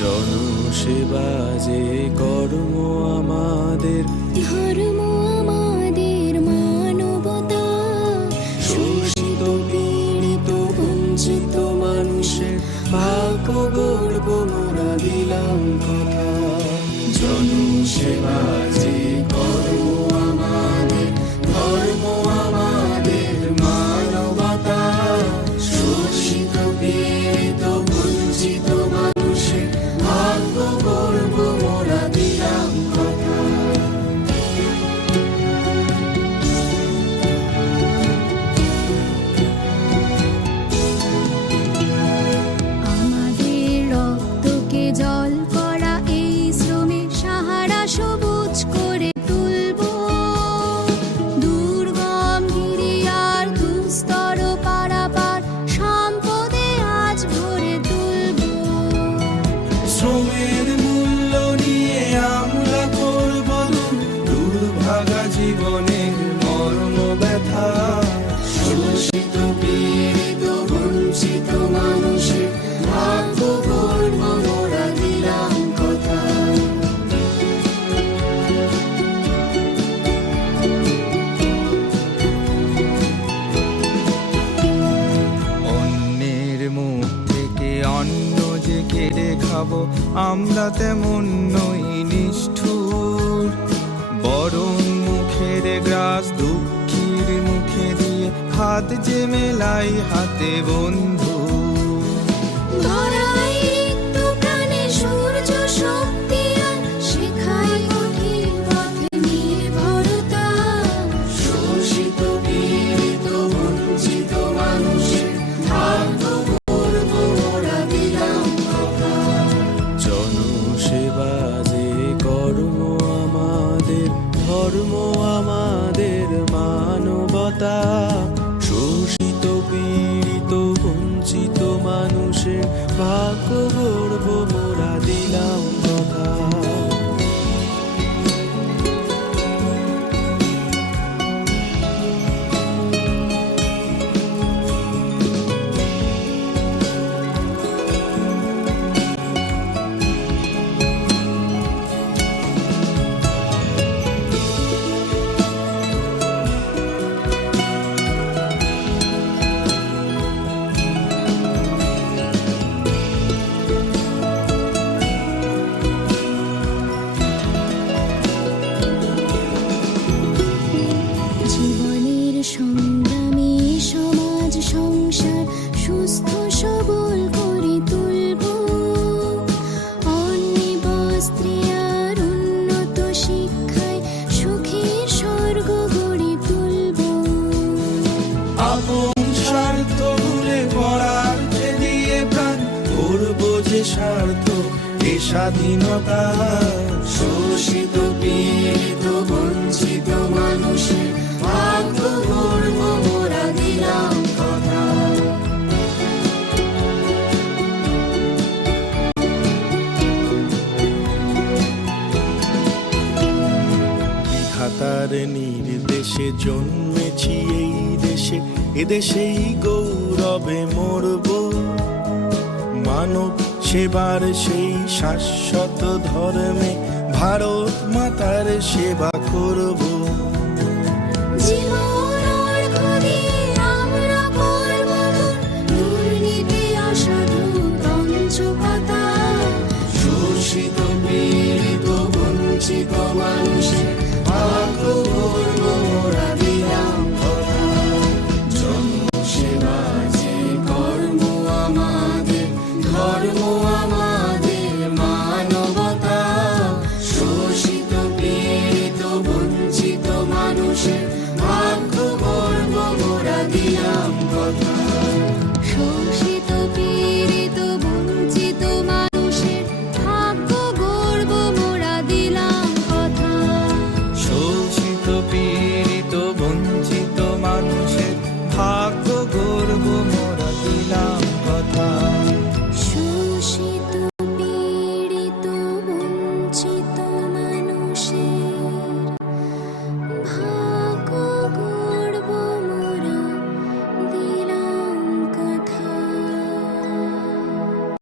জনসেবা যে কর্ম আমাদের, ধর্ম আমাদের মানবতা, শোষিত পীড়িত বঞ্চিত মানুষের ভাগ্য গর্ব মোরা দিলাম কথা। জনসেবা যে কর্ম আমাদের, ধর্ম আমাদের মানবতা, শোষিত পীড়িত বঞ্চিত মানুষের ভাগ্য গর্ব মোরা দিলাম কথা। আমাদের রক্তকে জল করা এই শ্রমে সাহারা সবুজ করে তুলব, দুর্গম গিরি আর দুস্তর পারাপার সম্পদে আজ ভরে তুলব। শ্রমের মূল্য নিয়ে আমরা করব দুর্ভাগা জীবনের মর্ম ব্যথা, শোষিত পীড়িত বঞ্চিত মানুষের ভাগ্য গর্ব মোরা দিলাম কথা। অন্যের মুখ থেকে অন্ন যে কেড়ে খাবো আমরা তেমন নই নিষ্ঠুর, বরং মুখের গ্রাস দুঃখীর মুখে দিয়ে হাত যে মেলাই হাতে বন্ধু। ধরাই রিক্ত প্রাণে সূর্য শক্তি আর শেখায় কঠিন পথে নির্ভরতা, শোষিত পীড়িত বঞ্চিত মানুষের ভাগ্য গর্ব মোরা দিলাম কথা। জনসেবা যে কর্ম আমাদের, ধর্ম আমাদের মানবতা, শোষিত পীড়িত বঞ্চিত মানুষের ভাগ্য গর্ব মোরা দিলাম কথা। জীবনের সংগ্রামে সমাজ সংসার সুস্থ সবল করে তুলব, অন্নে বস্ত্রে আর উন্নত শিক্ষায় সুখের স্বর্গ গড়ে তুলব। আপন স্বার্থ ভুলে পড়ার যে দিয়ে প্রাণ করব যে স্বার্থ এ স্বাধীনতা, শোষিত পীড়িত বঞ্চিত মানুষের ভাগ্য গর্ব মোরা দিলাম কথা। বিধাতার নির্দেশে জন্মেছি এই দেশে, এদেশেই গৌরবে মরব, মানব সেবার সেই শাশ্বত ধর্মে ভারত মাতার সেবা করব।